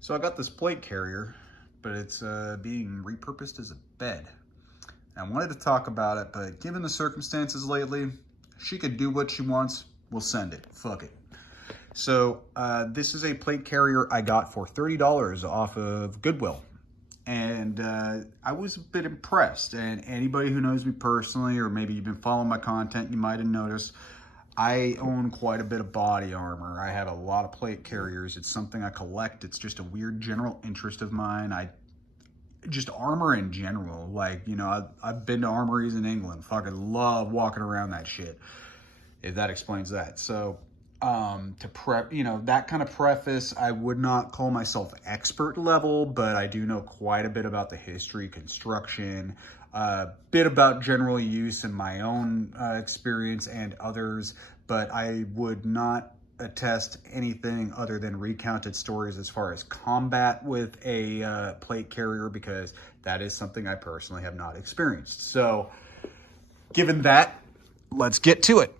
So I got this plate carrier, but it's being repurposed as a bed. I wanted to talk about it, but given the circumstances lately, she could do what she wants. We'll send it. Fuck it. So this is a plate carrier I got for $30 off of Goodwill. And I was a bit impressed. And anybody who knows me personally, or maybe you've been following my content, you might have noticed I own quite a bit of body armor. I have a lot of plate carriers. It's something I collect. It's just a weird general interest of mine. Just armor in general. Like, you know, I've been to armories in England. Fucking love walking around that shit. If that explains that. So, that kind of preface, I would not call myself expert level, but I do know quite a bit about the history, construction, a bit about general use in my own experience and others, but I would not attest anything other than recounted stories as far as combat with a plate carrier, because that is something I personally have not experienced. So given that, let's get to it.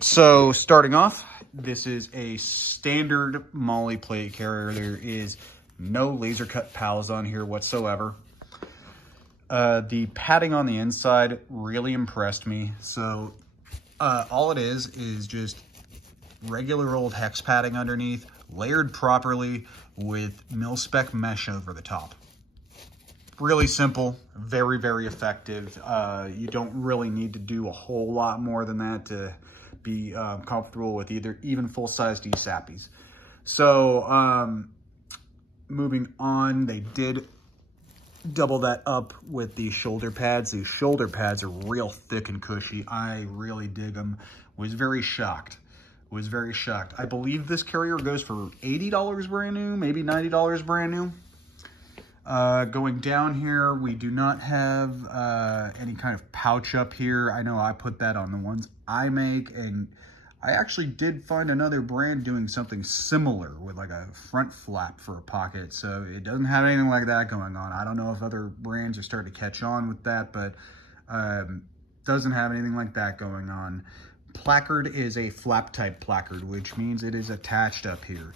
So starting off, this is a standard MOLLE plate carrier. There is no laser cut pals on here whatsoever. The padding on the inside really impressed me. So all it is just regular old hex padding underneath, layered properly with mil-spec mesh over the top. Really simple, very, very effective. You don't really need to do a whole lot more than that to be comfortable with even full-size DSAPIs. So moving on, they did double that up with the shoulder pads. These shoulder pads are real thick and cushy. I really dig them. Was very shocked. I believe this carrier goes for $80 brand new, maybe $90 brand new. Going down here, we do not have any kind of pouch up here. I know I put that on the ones I make, and I actually did find another brand doing something similar with like a front flap for a pocket. So it doesn't have anything like that going on. I don't know if other brands are starting to catch on with that, but doesn't have anything like that going on. Placard is a flap type placard, which means it is attached up here.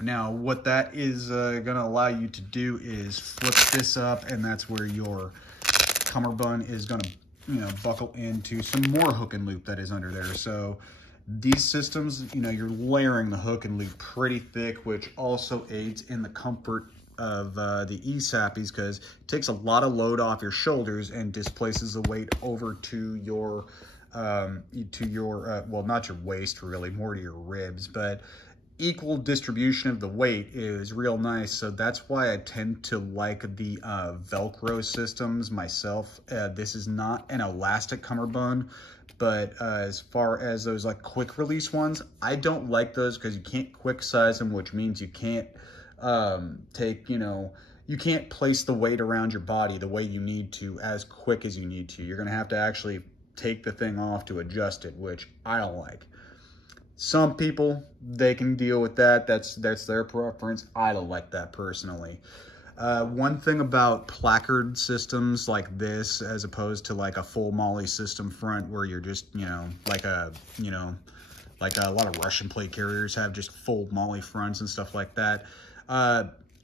Now, what that is going to allow you to do is flip this up, and that's where your cummerbund is going to, buckle into some more hook and loop that is under there. So these systems, you're layering the hook and loop pretty thick, which also aids in the comfort of the ESAPIs, because it takes a lot of load off your shoulders and displaces the weight over to your, well, not your waist really, more to your ribs, but equal distribution of the weight is real nice. So that's why I tend to like the Velcro systems myself. This is not an elastic cummerbund, but as far as those like quick release ones, I don't like those because you can't quick size them, which means you can't you can't place the weight around your body the way you need to as quick as you need to. You're gonna have to actually take the thing off to adjust it, which I don't like. Some people, they can deal with that. That's their preference. I don't like that personally. One thing about placard systems like this, as opposed to like a full MOLLE system front where you're just, like a lot of Russian plate carriers have just full MOLLE fronts and stuff like that.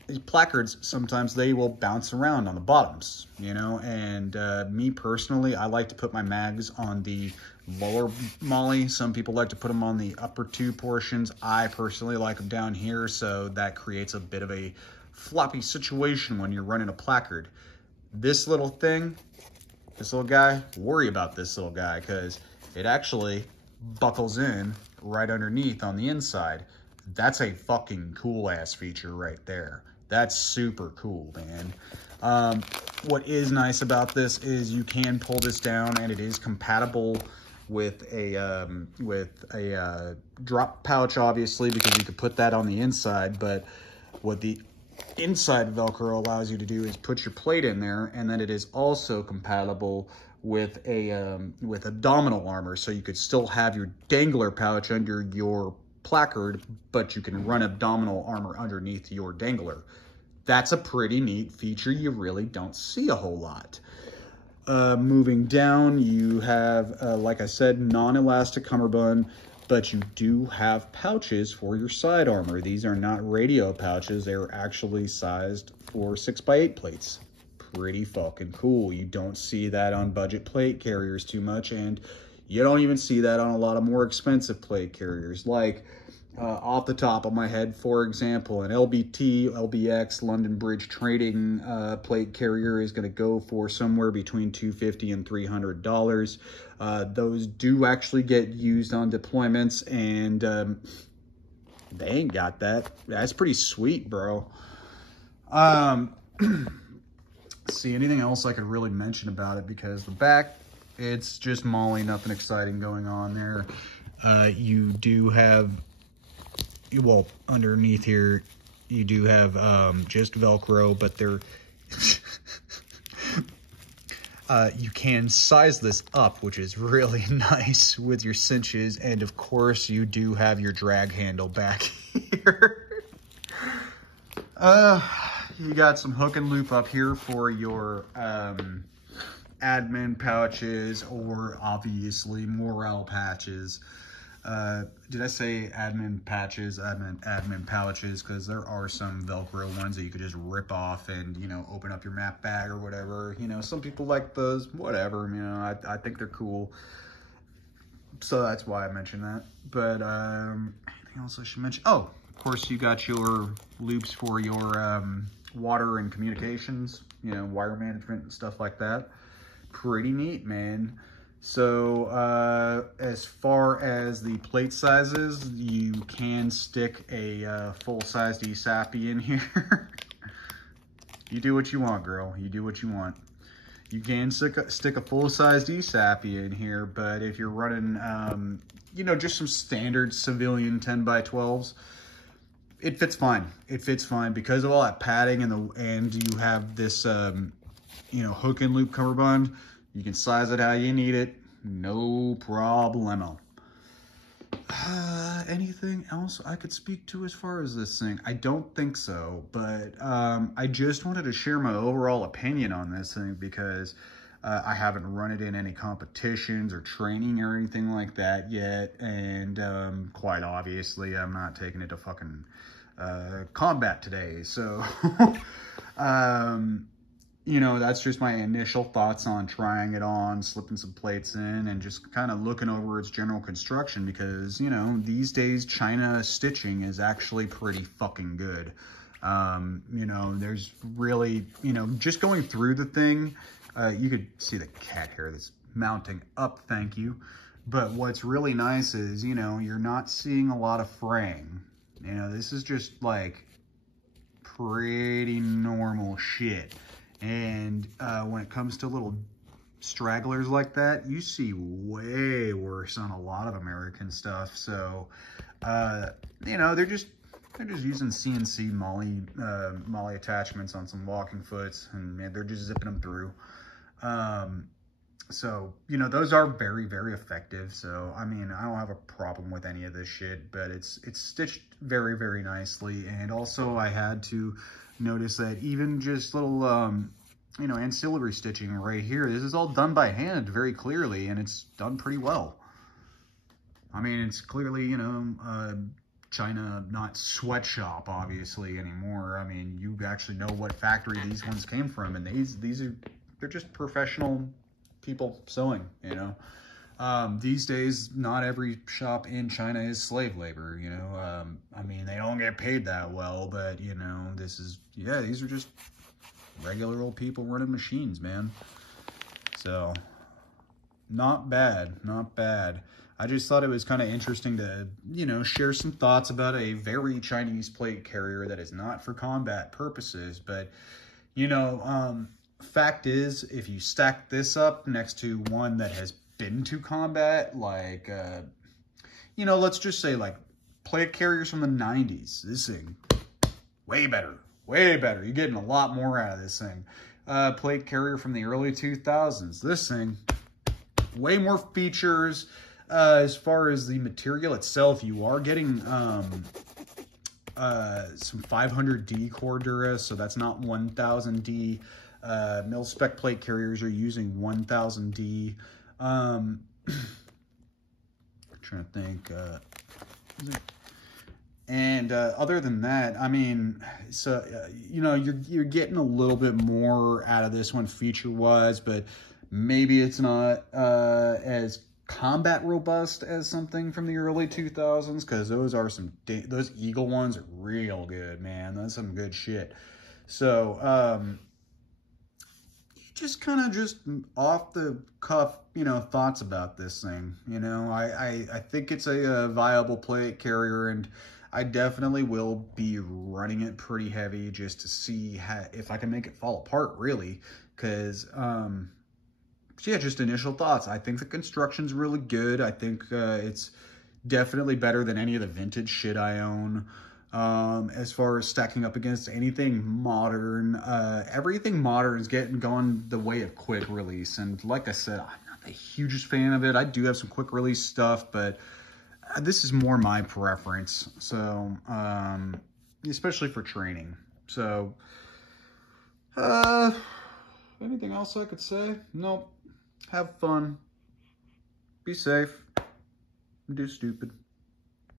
These placards, sometimes they will bounce around on the bottoms, and me personally, I like to put my mags on the lower MOLLE. Some people like to put them on the upper two portions. I personally like them down here, so that creates a bit of a floppy situation when you're running a placard. This little thing, this little guy, worry about this little guy, because it actually buckles in right underneath on the inside. That's a fucking cool ass feature right there. That's super cool, man. What is nice about this is you can pull this down, and it is compatible with a drop pouch, obviously, because you could put that on the inside. But what the inside Velcro allows you to do is put your plate in there, and then it is also compatible with abdominal armor, so you could still have your dangler pouch under your placard, but you can run abdominal armor underneath your dangler. That's a pretty neat feature you really don't see a whole lot. Moving down, you have, like I said, non-elastic cummerbund. but you do have pouches for your side armor. These are not radio pouches. They're actually sized for 6x8 plates. Pretty fucking cool. You don't see that on budget plate carriers too much, and you don't even see that on a lot of more expensive plate carriers. Like, off the top of my head, for example, an LBT, LBX, London Bridge Trading plate carrier is going to go for somewhere between $250 and $300. Those do actually get used on deployments, and they ain't got that. That's pretty sweet, bro. See, anything else I could really mention about it, because the back, it's just Molly, nothing exciting going on there. You do have, well, underneath here, you do have just Velcro, but they're, you can size this up, which is really nice with your cinches. And of course, you do have your drag handle back here. You got some hook and loop up here for your admin pouches, or obviously morale patches. Did I say admin patches, admin pouches? Because there are some Velcro ones that you could just rip off and, you know, open up your map bag or whatever. You know, some people like those, whatever, you know, I think they're cool. So that's why I mentioned that. But anything else I should mention? Oh, of course, you got your loops for your water and communications, you know, wire management and stuff like that. Pretty neat, man. So as far as the plate sizes, you can stick a full-sized ESAPI in here. You do what you want, girl. You do what you want. You can stick a full-sized ESAPI in here, but if you're running, you know, just some standard civilian 10x12s, it fits fine. It fits fine because of all that padding and you have this, you know, hook and loop cover bond. You can size it how you need it. No problemo. Anything else I could speak to as far as this thing? I don't think so, but I just wanted to share my overall opinion on this thing because I haven't run it in any competitions or training or anything like that yet. And quite obviously, I'm not taking it to fucking combat today. So, you know, that's just my initial thoughts on trying it on, slipping some plates in, and just kind of looking over its general construction because, you know, these days China stitching is actually pretty fucking good. You know, there's really, you know, just going through the thing, you could see the cat hair that's mounting up, thank you. But what's really nice is, you know, you're not seeing a lot of fraying. You know, this is just like pretty normal shit. And when it comes to little stragglers like that, you see way worse on a lot of American stuff. So, you know, they're just using CNC molly attachments on some walking foots, and man, they're just zipping them through. So, you know, those are very, very effective. So, I mean, I don't have a problem with any of this shit, but it's stitched very, very nicely. And also I had to notice that even just little, you know, ancillary stitching right here, this is all done by hand very clearly, and it's done pretty well. I mean, it's clearly, you know, China, not sweatshop, obviously, anymore. I mean, you actually know what factory these ones came from, and they're just professional people sewing, you know. These days, not every shop in China is slave labor, you know. I mean, they don't get paid that well, but, you know, these are just regular old people running machines, man. So, not bad, not bad. I just thought it was kind of interesting to, you know, share some thoughts about a very Chinese plate carrier that is not for combat purposes. But, you know, fact is, if you stack this up next to one that has been to combat, like, you know, let's just say like plate carriers from the 90s, this thing, way better, way better. You're getting a lot more out of this thing. Plate carrier from the early 2000s, this thing, way more features. As far as the material itself, you are getting some 500D Cordura, so that's not 1000D. Mil-spec plate carriers are using 1000D. trying to think. And other than that, I mean, so, you know, you're getting a little bit more out of this one feature-wise, but maybe it's not as combat robust as something from the early 2000s, because those are those Eagle ones are real good, man. That's some good shit. So, just kind of just off the cuff, you know, thoughts about this thing. You know, I think it's a viable plate carrier, and I definitely will be running it pretty heavy just to see if I can make it fall apart, really. Because, yeah, just initial thoughts. I think the construction's really good. I think it's definitely better than any of the vintage shit I own. As far as stacking up against anything modern, everything modern is going the way of quick release. And like I said, I'm not the hugest fan of it. I do have some quick release stuff, but this is more my preference. So, especially for training. So, anything else I could say? Nope. Have fun. Be safe. Do stupid.